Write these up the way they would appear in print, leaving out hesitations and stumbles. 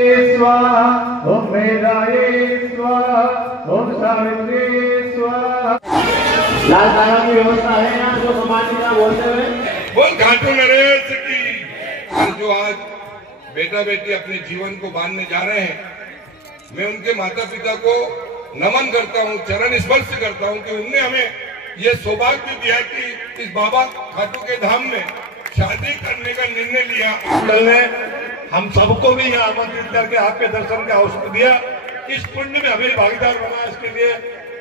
स्वाहा ओम मेधाये स्वाहा ओम सावित्री स्वाहा। लाल ताला की व्यवस्था है यहाँ जो समाधि का बोलते हुए बोल घाटों नरेश की। जो आज बेटा बेटी अपने जीवन को बांधने जा रहे हैं, मैं उनके माता पिता को नमन करता हूँ, चरण स्पर्श करता हूँ कि उनने हमें ये सौभाग्य दिया कि इस बाबा खाटू के धाम में शादी करने का निर्णय लिया। कल ने हम सबको भी यहाँ आमंत्रित करके आपके दर्शन का अवसर दिया। इस पुण्य में हमें भागीदार बना। इसके लिए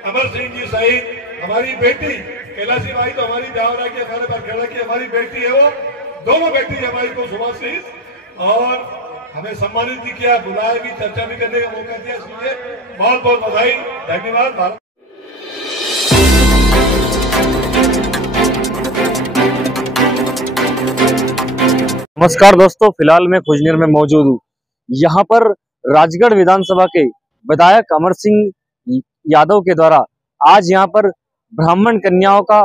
अमर सिंह जी सहित हमारी बेटी कैलाशी बाई तो हमारी जावरा की अखाड़े पर खेड़ा की हमारी बेटी है, वो दोनों बेटी हमारी को सुभाषिष और हमें सम्मानित भी किया, बुलाया भी, चर्चा भी करने का मौका दिया। इसलिए बहुत बहुत बधाई, धन्यवाद। भारत नमस्कार दोस्तों, फिलहाल मैं खुजनेर में मौजूद हूँ। यहाँ पर राजगढ़ विधानसभा के विधायक अमर सिंह यादव के द्वारा आज यहाँ पर ब्राह्मण कन्याओं का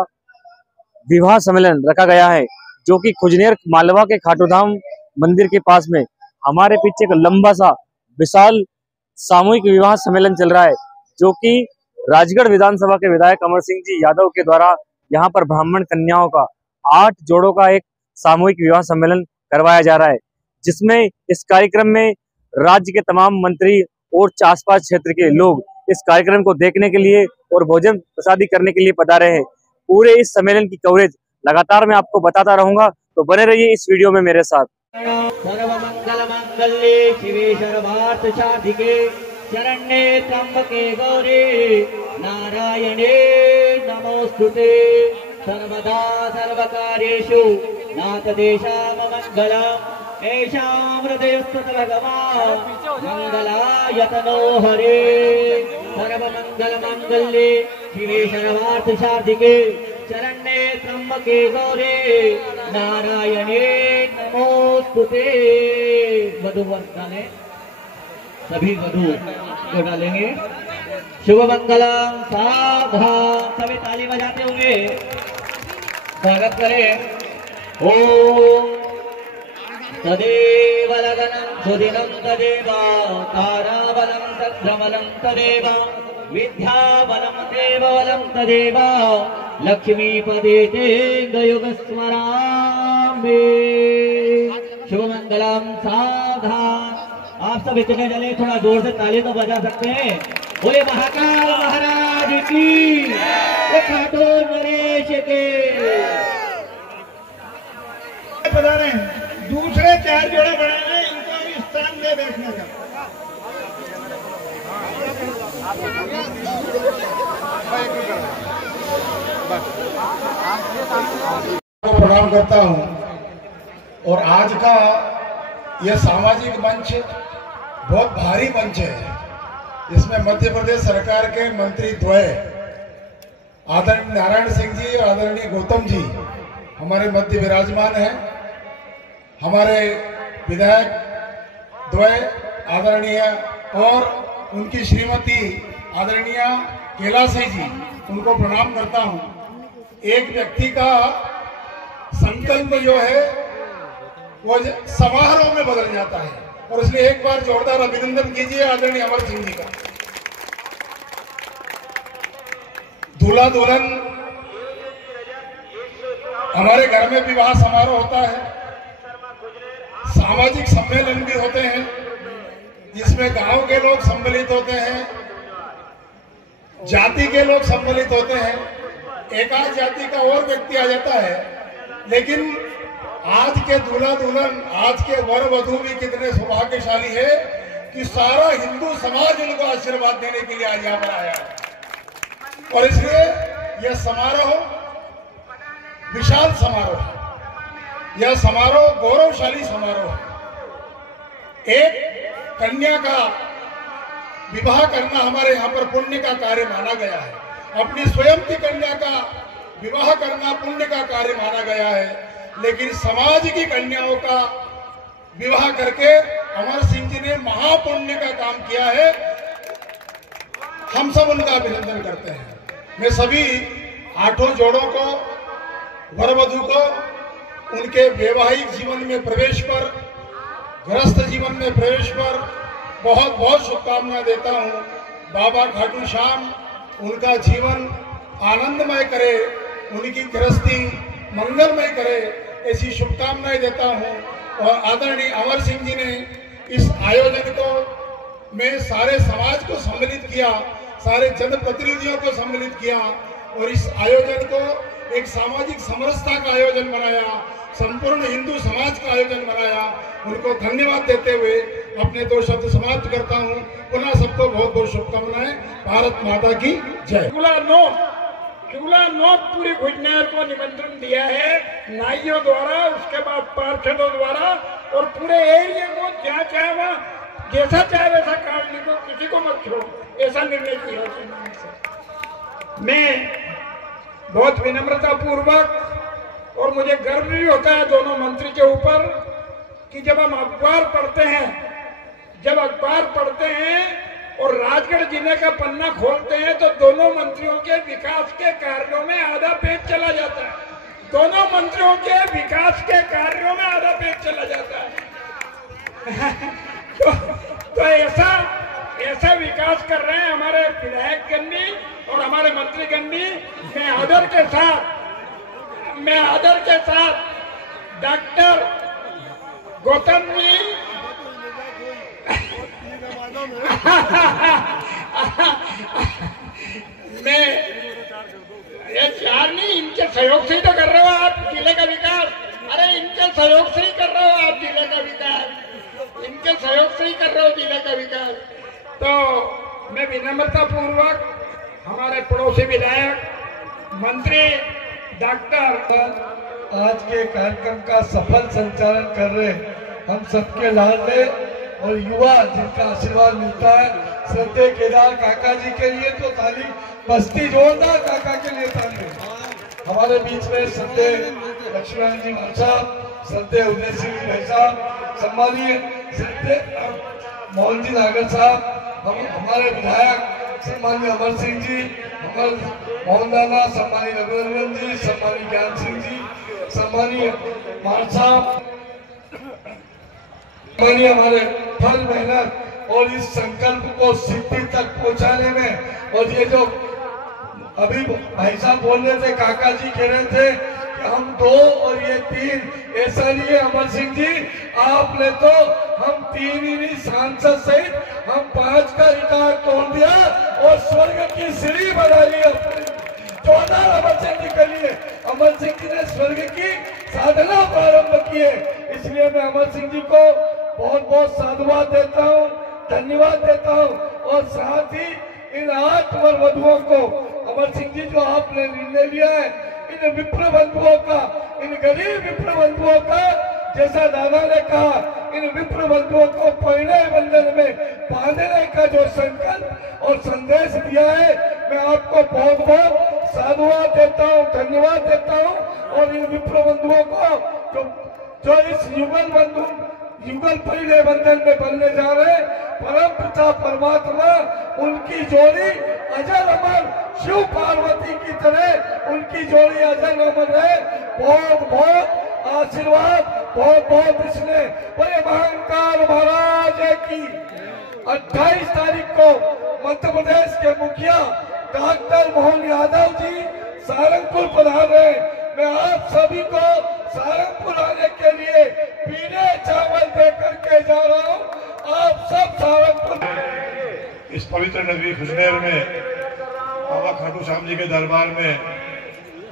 विवाह सम्मेलन रखा गया है, जो कि खुजनेर मालवा के खाटू धाम मंदिर के पास में हमारे पीछे एक लंबा सा विशाल सामूहिक विवाह सम्मेलन चल रहा है, जो कि राजगढ़ विधानसभा के विधायक अमर सिंह जी यादव के द्वारा यहाँ पर ब्राह्मण कन्याओं का 8 जोड़ों का एक सामूहिक विवाह सम्मेलन करवाया जा रहा है, जिसमें इस कार्यक्रम में राज्य के तमाम मंत्री और आसपास क्षेत्र के लोग इस कार्यक्रम को देखने के लिए और भोजन प्रसादी करने के लिए पधारे हैं। पूरे इस सम्मेलन की कवरेज लगातार मैं आपको बताता रहूंगा, तो बने रहिए इस वीडियो में मेरे साथ। सर्वमंगल मंगल्ये शिवे सर्वार्थ साधिके शरण्ये त्र्यंबके गौरी नारायणे नमोस्तुते सर्वदा सर्वकार्येषु नाथदेशाम मंगलम् एषां हृदयस्तुत भगवान् मंगलायतनो हरे। सर्वमंगल मंगल्ये शिवे सर्वार्थ साधिके शरण्ये त्र्यंबके गौरी नारायणे नमोस्तुते। वधू वर डालें, सभी वधू को डालेंगे। शुभ मंगलम सावधान, सभी ताली बजाते होंगे स्वागत करें। ओम तदेव लगनं सुदिनं तदेव ताराबलं तद्भ्रमलं तदेव विद्याबलं देवबलं तदेव लक्ष्मीपदे तेऽङ्गयुगस्मरामि। शुभ मंगलम सावधान। आप सब इतने जने थोड़ा जोर से ताली तो बजा सकते हैं। बोले महाकाल महाराज की, खाटू नरेश के। पधारे दूसरे 4 जोड़े बनाए, इनको भी स्थान दे बैठने का। प्रणाम करता हूँ। और आज का यह सामाजिक मंच बहुत भारी मंच है। इसमें मध्य प्रदेश सरकार के मंत्री द्वय आदरणीय नारायण सिंह जी और आदरणीय गौतम जी हमारे मध्य विराजमान हैं। हमारे विधायक द्वय आदरणीय और उनकी श्रीमती आदरणीय कैलाशी जी, उनको प्रणाम करता हूं। एक व्यक्ति का संकल्प जो है वो समारोह में बदल जाता है, और इसलिए एक बार जोरदार अभिनंदन कीजिए आदरणीय अमर सिंह जी का। दूल्हा दुल्हन, हमारे घर में विवाह समारोह होता है, सामाजिक सम्मेलन भी होते हैं, जिसमें गांव के लोग सम्मिलित होते हैं, जाति के लोग सम्मिलित होते हैं, एकाध जाति का और व्यक्ति आ जाता है। लेकिन आज के दूल्हा दुल्हन, आज के वर वधू भी कितने सौभाग्यशाली है कि सारा हिंदू समाज उनको आशीर्वाद देने के लिए आज यहाँ पर आया है। और इसलिए यह समारोह विशाल समारोह है, यह समारोह गौरवशाली समारोह है। एक कन्या का विवाह करना हमारे यहाँ पर पुण्य का कार्य माना गया है। अपनी स्वयं की कन्या का विवाह करना पुण्य का कार्य माना गया है, लेकिन समाज की कन्याओं का विवाह करके अमर सिंह जी ने महापुण्य का काम किया है। हम सब उनका अभिनंदन करते हैं। मैं सभी 8 जोड़ों को, वर वधू को उनके वैवाहिक जीवन में प्रवेश पर, गृहस्थ जीवन में प्रवेश पर बहुत बहुत शुभकामनाएं देता हूँ। बाबा खाटू श्याम उनका जीवन आनंदमय करे, उनकी गृहस्थी मंगलमय करे, ऐसी शुभकामनाएं देता हूँ। और आदरणीय अमर सिंह जी ने इस आयोजन को में सारे समाज को सम्मिलित किया, सारे जनप्रतिनिधियों को सम्मिलित किया और इस आयोजन को एक सामाजिक समरसता का आयोजन बनाया, संपूर्ण हिंदू समाज का आयोजन बनाया। उनको धन्यवाद देते हुए अपने 2 शब्द समाप्त करता हूँ। पुनः सबको बहुत बहुत शुभकामनाएं। भारत माता की जय। चूला नोट पूरी भुजनेर को निमंत्रण दिया है नाइयों द्वारा, उसके बाद पार्षदों द्वारा और पूरे एरिया को जहाँ चाहे वहाँ जैसा चाहे वैसा काटने को, किसी को मत छोड़ो, ऐसा निर्णय किया। मैं बहुत विनम्रता पूर्वक और मुझे गर्व भी होता है दोनों मंत्री के ऊपर कि जब हम अखबार पढ़ते हैं और राजगढ़ जिले का पन्ना खोलते हैं तो दोनों मंत्रियों के विकास के कार्यों में आधा पेज चला जाता है। दोनों मंत्रियों के विकास के कार्यों में आधा पेज चला जाता है। तो ऐसा विकास कर रहे हैं हमारे विधायक गण भी और हमारे मंत्रीगण भी। मैं आदर के साथ डॉक्टर गौतम जी मैं ये चार नहीं, इनके सहयोग से ही तो कर रहे हो आप जिले का विकास। अरे इनके सहयोग से ही कर रहे हो आप जिले का विकास, इनके सहयोग से ही कर रहे हो जिले का विकास। तो मैं विनम्रता पूर्वक हमारे पड़ोसी विधायक मंत्री डॉक्टर आज के कार्यक्रम का सफल संचालन कर रहे हम सबके लाडले और युवा जिनका आशीर्वाद मिलता है, श्रद्धेय केदार काका जी के लिए तो ताली बस्ती जोरदार काका के लिए ताली। हमारे बीच में श्रद्धेय लक्ष्मण जी साहब, श्रद्धेय उदय सिंह भाई साहब, सम्मानीय श्रद्धेय मोहन जी नागर साहब, हमारे विधायक सम्मानीय अमर सिंह जी, हमारे मोहन दाना, सम्मानीय रघुनंदन जी, सम्मानीय ज्ञान सिंह जी, सम्मानीय मान साहब, सम्मानीय हमारे फल मेहनत और इस संकल्प को सिद्धि तक पहुंचाने में। और ये जो अभी भाई साहब बोल रहे थे, काका जी कह रहे थे कि हम 2 और ये 3, ऐसा नहीं है अमर सिंह जी, आपने तो हम 3 ही नहीं, सांसद सहित हम 5 का रिकॉर्ड तोड़ दिया और स्वर्ग की सीढ़ी बना ली अपनी। 14 अमर सिंह जी के लिए अमर सिंह जी ने स्वर्ग की साधना प्रारंभ की है। इसलिए मैं अमर सिंह जी को बहुत बहुत साधुवाद देता हूँ, धन्यवाद देता हूँ। और साथ ही इन 8 वर वधुओं को अमर सिंह जी जो आपने निर्णय लिया है, इन विप्र बंधुओं का, इन गरीब विप्र बंधुओं का, जैसा दादा ने कहा, इन विप्र बंधुओं को परिणय बंधन में बांधने का जो संकल्प और संदेश दिया है, मैं आपको बहुत बहुत साधुवाद देता हूँ, धन्यवाद देता हूँ। और इन विप्र बंधुओं को जो इस युगल परिणय बंधन में बनने जा रहे, परम पिता परमात्मा उनकी जोड़ी अजर अमर, शिव पार्वती की तरह उनकी जोड़ी अजर अमर है। बहुत बहुत आशीर्वाद, बहुत बहुत इसने बड़े महाकाल महाराज की। 28 तारीख को मध्य प्रदेश के मुखिया डॉक्टर मोहन यादव जी सारंगपुर पधार रहे। मैं आप सभी को सारंगपुर आने के लिए पीले चावल दे करके जा रहा हूँ। आप सब सारंगपुर। इस पवित्र नगरी खुजनेर में बाबा खाटू श्याम जी के दरबार में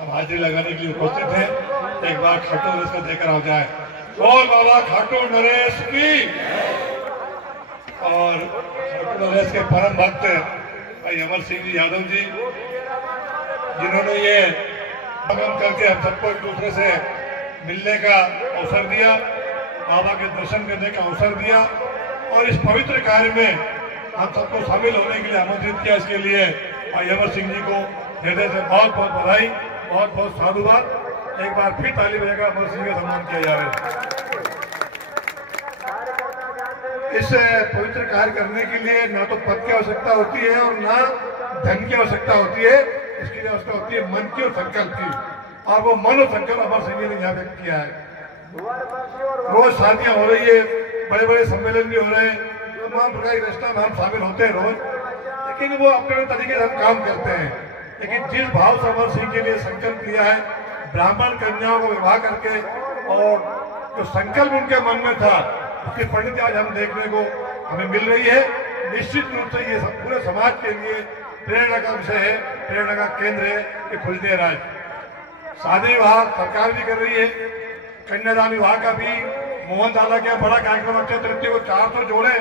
हम हाजिरी लगाने के लिए उपस्थित हैं। एक बार खाटू नरेश को देकर आ जाए। बोल बाबा खाटू नरेश की। और खाटू नरेश के परम भक्त भाई अमर सिंह जी यादव जी, जिन्होंने ये आगमन करके हम सबको एक दूसरे से मिलने का अवसर दिया, बाबा के दर्शन करने का अवसर दिया और इस पवित्र कार्य में हम सबको शामिल होने के लिए आमंत्रित किया। इसके लिए भाई अमर सिंह जी को हृदय से बहुत बहुत बधाई, बहुत बहुत साधुवाद। एक बार फिर ताली बजाकर अमर सिंह का सम्मान किया जा रहा है। इस पवित्र कार्य करने के लिए ना तो पद की आवश्यकता होती है और ना धन की आवश्यकता होती है, इसकी आवश्यकता होती है मन की और संकल्प की। और वो मन और संकल्प अमर सिंह जी ने यहाँ व्यक्त किया है। रोज शादियां हो रही है, बड़े बड़े सम्मेलन भी हो रहे हैं, तमाम प्रकार की रचना में हम शामिल होते हैं रोज, लेकिन वो अपने तरीके से हम काम करते हैं। लेकिन जिस भाव से अमर सिंह के लिए संकल्प लिया है ब्राह्मण कन्याओं को विवाह करके, और जो संकल्प उनके मन में था उसकी परिणति आज हम देखने को हमें मिल रही है। निश्चित रूप से ये पूरे समाज के लिए प्रेरणा का विषय है, प्रेरणा का केंद्र है कि खुजनेर राज। शादी विवाह सरकार भी कर रही है, कन्यादान विवाह का भी मोहन दादा के बड़ा कार्यक्रम अक्षय तृतीया को 400 जोड़े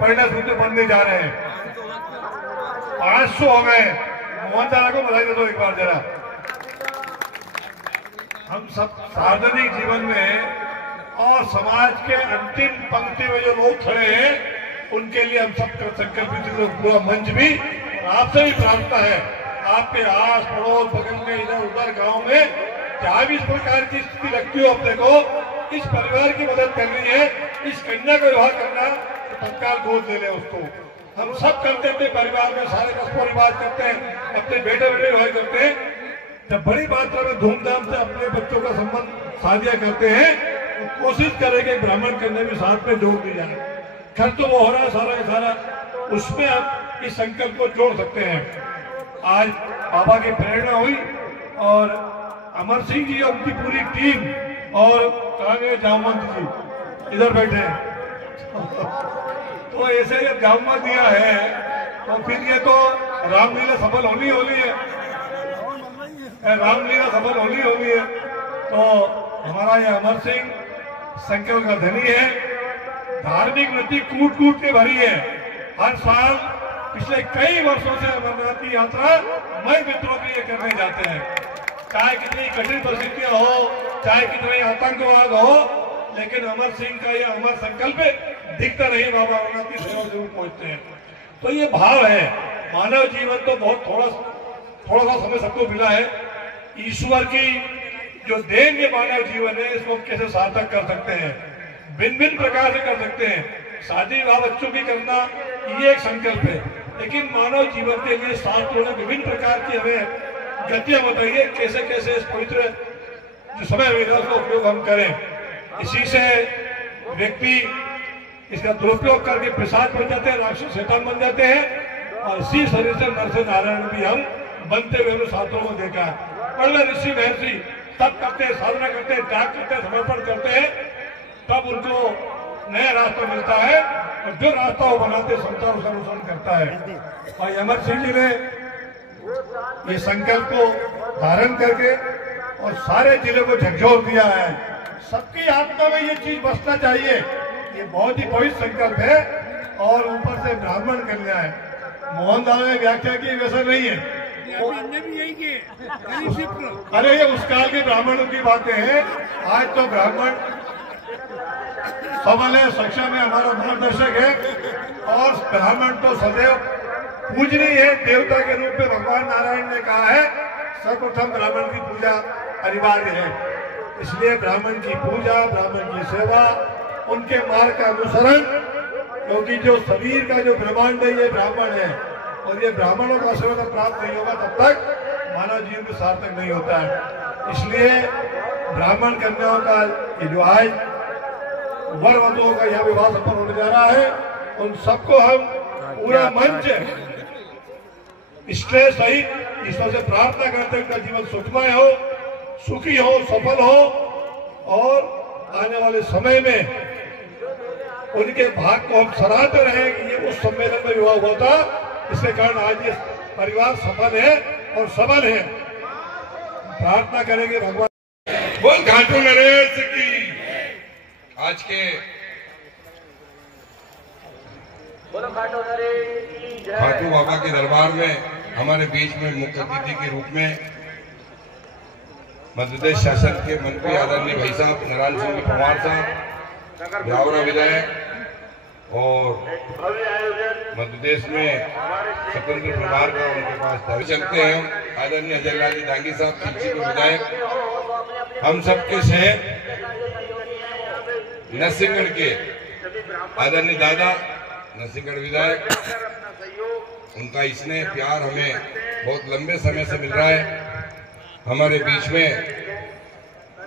परिणय सूत्र बनने जा रहे हैं। 500 हो गए। मोहन दादा को बधाई दे दो एक बार जरा। हम सब सार्वजनिक जीवन में और समाज के अंतिम पंक्ति में जो लोग खड़े हैं उनके लिए हम सब संकल्पित पूरा मंच भी आपसे भी प्रार्थना है, आपके आस पड़ोस बगल में इधर उधर गांव में जहां भी इस प्रकार की स्थिति लगती हो अपने को, इस परिवार की मदद करनी है, इस कन्या का विवाह करना तो तत्काल गोद ले ले उसको। हम सब करते थे परिवार में, सारे कस्बों रिवाज करते हैं, अपने बेटे बेटे विवाह करते हैं। जब बड़ी मात्रा में धूमधाम से अपने बच्चों का संबंध शादियां करते हैं तो कोशिश करें कि ब्राह्मण कन्या भी साथ में जोड़ दी जाए। खर्च तो वो हो रहा है सारा का सारा, उसमें आप इस संकल्प को जोड़ सकते हैं। आज बाबा की प्रेरणा हुई और अमर सिंह जी और उनकी पूरी टीम और कहा जामवंत जी इधर बैठे हैं तो ऐसे जब जामवंत दिया है तो फिर ये तो रामलीला सफल होनी है, रामलीला सफल होनी है। तो हमारा ये अमर सिंह संकल्प का धनी है, धार्मिक वृत्ति कूट कूट के भरी है। हर साल पिछले कई वर्षों से अमरनाथ की यात्रा मई मित्रों के लिए करने जाते हैं। चाहे कितनी कठिन परिस्थितियां हो, चाहे कितने आतंकवाद हो, लेकिन अमर सिंह का ये अमर संकल्प दिखता नहीं, बाबा अमरनाथ की सेवा जरूर पहुंचते हैं। तो ये भाव है। मानव जीवन तो बहुत थोड़ा सा समय सबको मिला है। ईश्वर की जो देन ये मानव जीवन है इसको कैसे सार्थक कर सकते हैं, भिन्न भिन्न प्रकार से कर सकते हैं। शादी विवाह बच्चों की करना ये एक संकल्प है, लेकिन मानव जीवन के लिए शास्त्रों ने विभिन्न प्रकार की हमें गतियां बताइए कैसे कैसे इस पवित्र जो समय मिला उसका उपयोग हम करें। इसी से व्यक्ति इसका दुरुपयोग करके पिशाच बन जाते हैं, राक्षस शैतान बन जाते हैं, और इसी शरीर से नर से नारायण भी हम बनते हुए शास्त्रों में देखा है। बड़े ऋषि महर्षि तप करते हैं, साधना करते हैं, त्याग करते हैं, समर्पण करते हैं, तब उनको नया रास्ता मिलता है, और जो रास्ता वो बनाते संसार उसका अनुसरण करता है। भाई अमर सिंह जी ने ये संकल्प को धारण करके और सारे जिले को झकझोर दिया है। सबकी आत्मा में ये चीज बसना चाहिए, ये बहुत ही पवित्र संकल्प है। और ऊपर से ब्राह्मण कन्या है। मोहन दादा ने व्याख्या की वैसा नहीं है, अरे ये उस काल के ब्राह्मणों की बातें हैं। आज तो ब्राह्मण सबल है, सक्षम है, हमारा मार्गदर्शक है, और ब्राह्मण तो सदैव पूजनीय है। देवता के रूप में भगवान नारायण ने कहा है सर्वप्रथम ब्राह्मण की पूजा अनिवार्य है। इसलिए ब्राह्मण की पूजा, ब्राह्मण की सेवा, उनके मार्ग का अनुसरण, क्योंकि जो शरीर का जो ब्रह्मांड है ये ब्राह्मण है, और ये ब्राह्मणों का आशीर्वाद प्राप्त नहीं होगा तब तक मानव जीवन को सार्थक नहीं होता है। इसलिए ब्राह्मण कन्याओं का ये जो आज वर वधुओं का यह विवाह संपन्न होने जा रहा है, उन सबको हम पूरा मंच स्ट्रेस सहित ईश्वर से प्रार्थना करते हैं उनका जीवन सुखमय हो, सुखी हो, सफल हो, और आने वाले समय में उनके भाग को हम सराहते रहे कि ये उस सम्मेलन में विवाह हुआ था, इसके कारण आज ये परिवार सफल है और सबल है। प्रार्थना करेंगे भगवान बोल घाटू नरेश की। आज के खाटू बाबा के दरबार में हमारे बीच में मुख्य अतिथि के रूप में मध्य प्रदेश शासन के मंत्री आदरणीय भाई साहब नारायण सिंह पवार साहब, ब्यावरा विधायक, और मध्य प्रदेश में स्वतंत्र प्रभार का उनके पास दावे चलते हैं आदरणीय अजय लाल जी डांगी साहब, तिरछी के विधायक, हम सबके शहर नरसिंहगढ़ के आदरणीय दादा नरसिंहगढ़ विधायक, उनका स्नेह प्यार हमें बहुत लंबे समय से मिल रहा है। हमारे बीच में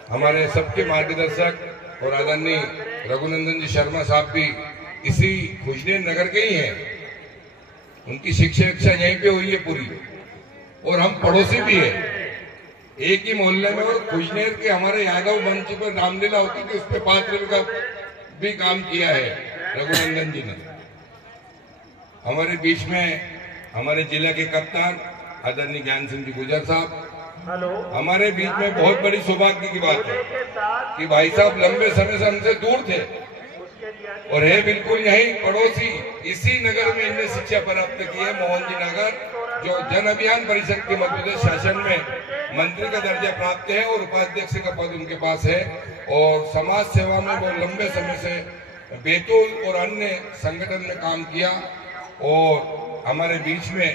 हमारे सबके मार्गदर्शक और आदरणीय रघुनंदन जी शर्मा साहब भी इसी खुजनेर नगर के ही हैं। उनकी शिक्षा यहीं पे हुई है पूरी, और हम पड़ोसी भी है, एक ही मोहल्ले में। और खुजनेर के हमारे यादव मंच पर रामलीला होती थी, उस पर पात्र का भी काम किया है रघुनंदन जी ने। हमारे बीच में हमारे जिला के कप्तान आदरणीय ज्ञान सिंह जी गुजर साहब, हमारे बीच में बहुत बड़ी सौभाग्य की बात है कि भाई साहब लंबे समय से हमसे दूर थे और है बिल्कुल यही पड़ोसी। इसी नगर में इनने शिक्षा प्राप्त की है, मोहन जी नगर, जो जन अभियान परिषद के मध्य प्रदेश शासन में मंत्री का दर्जा प्राप्त है और उपाध्यक्ष का पद उनके पास है। और समाज सेवा में वो लंबे समय से बैतूल और अन्य संगठन में काम किया। और हमारे बीच में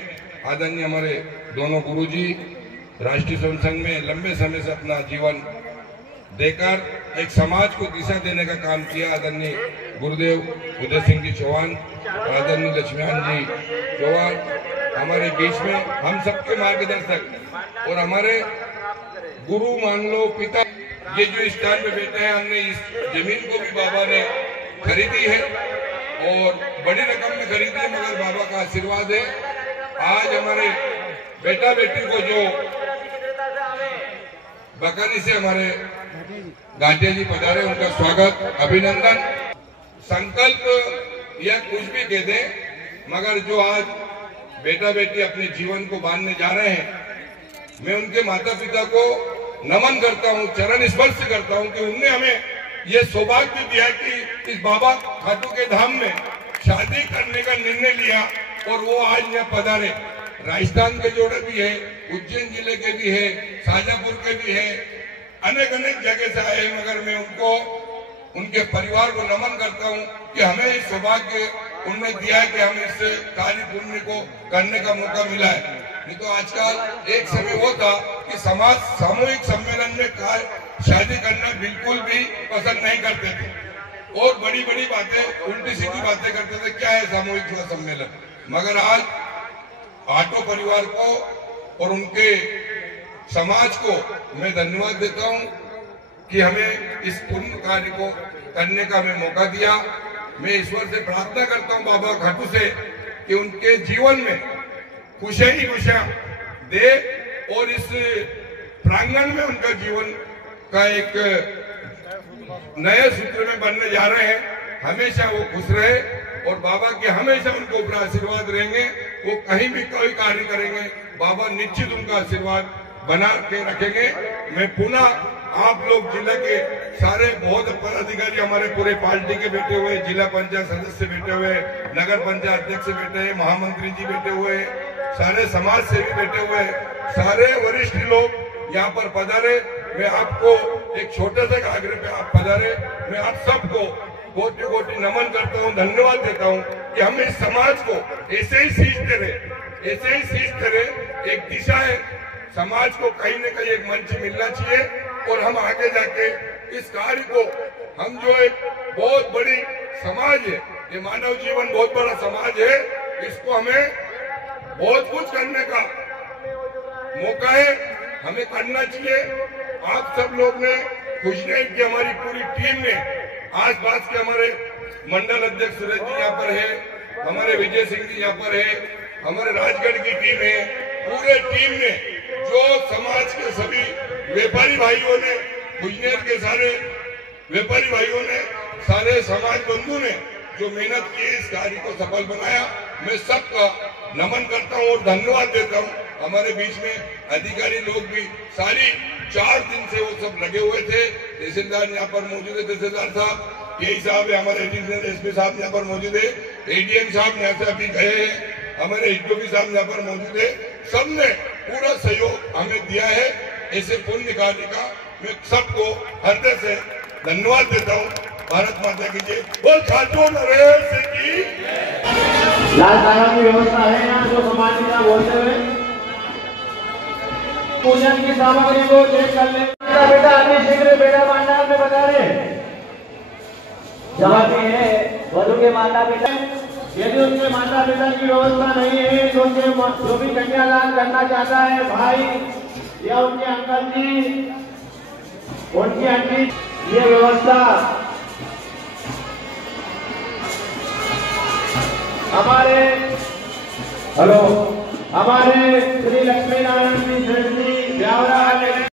आदरणीय हमारे दोनों गुरुजी राष्ट्रीय स्वयं संघ में लंबे समय से अपना जीवन देकर एक समाज को दिशा देने का काम किया। आदरणीय गुरुदेव उदय सिंह जी चौहान, आदरणीय लक्ष्मीकांत जी चौहान हमारे बीच में, हम सबके मार्गदर्शक और हमारे गुरु मान लो, पिता। ये जो स्थान पे बैठे हैं, हमने इस जमीन को भी बाबा ने खरीदी है और बड़ी रकम में खरीदी है, मगर बाबा का आशीर्वाद है। आज हमारे बेटा बेटी को जो बकानी से हमारे गांधी जी पधारे, उनका स्वागत, अभिनंदन। संकल्प या कुछ भी कह दे, मगर जो आज बेटा बेटी अपने जीवन को बांधने जा रहे हैं, मैं उनके माता पिता को नमन करता हूं, चरण स्पर्श करता हूं कि उनने हमें ये सौभाग्य दिया कि इस बाबा खाटू के धाम में शादी करने का निर्णय लिया और वो आज यहाँ पधारे। राजस्थान के जोड़े भी है, उज्जैन जिले के भी है, शाजापुर के भी है, अनेक जगह से आए, मगर मैं उनको, उनके परिवार को नमन करता हूं कि हमें इस सौभाग्य उन्होंने दिया है कि हम इस कार्य पुण्य को करने का मौका मिला है। नहीं तो आजकल एक समय वो था कि समाज सामूहिक सम्मेलन में शादी करना बिल्कुल भी पसंद नहीं करते थे और बड़ी बड़ी बातें, उल्टी सीधी बातें करते थे, क्या है सामूहिक सम्मेलन। मगर आज आटो परिवार को और उनके समाज को मैं धन्यवाद देता हूं कि हमें इस पुण्य कार्य को करने का हमें मौका दिया। मैं ईश्वर से प्रार्थना करता हूं बाबा खाटू से कि उनके जीवन में खुशियां ही खुशियां दे और इस प्रांगण में उनका जीवन का एक नए सूत्र में बनने जा रहे हैं। हमेशा वो खुश रहे और बाबा के हमेशा उनको ऊपर आशीर्वाद रहेंगे। वो कहीं भी कोई कार्य करेंगे, बाबा निश्चित उनका आशीर्वाद बना के रखेंगे। मैं पुनः आप लोग जिला के सारे बहुत पदाधिकारी, हमारे पूरे पार्टी के बैठे हुए, जिला पंचायत सदस्य बैठे हुए, नगर पंचायत अध्यक्ष बैठे हैं, महामंत्री जी बैठे हुए, सारे समाज सेवी बैठे हुए, सारे वरिष्ठ लोग यहाँ पर पधारे। मैं आपको एक छोटे से आग्रह पे आप पधारे, मैं आप सबको कोटि कोटि नमन करता हूँ, धन्यवाद देता हूँ कि हम इस समाज को ऐसे ही सींचते रहे, ऐसे ही सींचते रहे। एक दिशा है, समाज को कहीं न कहीं एक मंच मिलना चाहिए और हम आगे जाके इस कार्य को, हम जो एक बहुत बड़ी समाज है, ये मानव जीवन बहुत बड़ा समाज है, इसको हमें बहुत कुछ करने का मौका है, हमें करना चाहिए। आप सब लोग ने, खुजनेर की हमारी पूरी टीम ने, आसपास के हमारे मंडल अध्यक्ष सूरज जी यहाँ पर है, हमारे विजय सिंह जी यहाँ पर है, हमारे राजगढ़ की टीम है, पूरे टीम ने, जो समाज के सभी व्यापारी भाइयों ने, खुजनेर के सारे व्यापारी भाइयों ने, सारे समाज बंधु ने जो मेहनत की इस कार्य को सफल बनाया, मैं सबका नमन करता हूँ और धन्यवाद देता हूँ। हमारे बीच में अधिकारी लोग भी सारी 4 दिन से वो सब लगे हुए थे। तहसीलदार यहाँ पर मौजूद है, तहसीलदार साहब, यही साहब है, हमारे एडिशनल एसपी साहब यहाँ पर मौजूद है, एडीएम साहब यहाँ से अभी गए हैं, हमारे एडीओपी साहब यहाँ पर मौजूद है। सबने पूरा सहयोग हमें दिया है ऐसे पुण्य कार्य का। मैं सबको हृदय से धन्यवाद देता हूँ। भारत माता की जय, बोल खाटू नरेश की। लाल ताला की व्यवस्था है यहाँ, जो समाज का बोलते हुए पूजन की सामग्री को चेक कर ले। बेटा अति शीघ्र बेटा मंडप में बता रहे जवाबी है वधु के माता पिता। यदि उनके माता पिता की व्यवस्था नहीं है तो उनके जो भी कन्यादान करना चाहता है भाई या उनके अंकल जी, उनकी आंटी, ये व्यवस्था हमारे हेलो हमारे श्री लक्ष्मी नारायण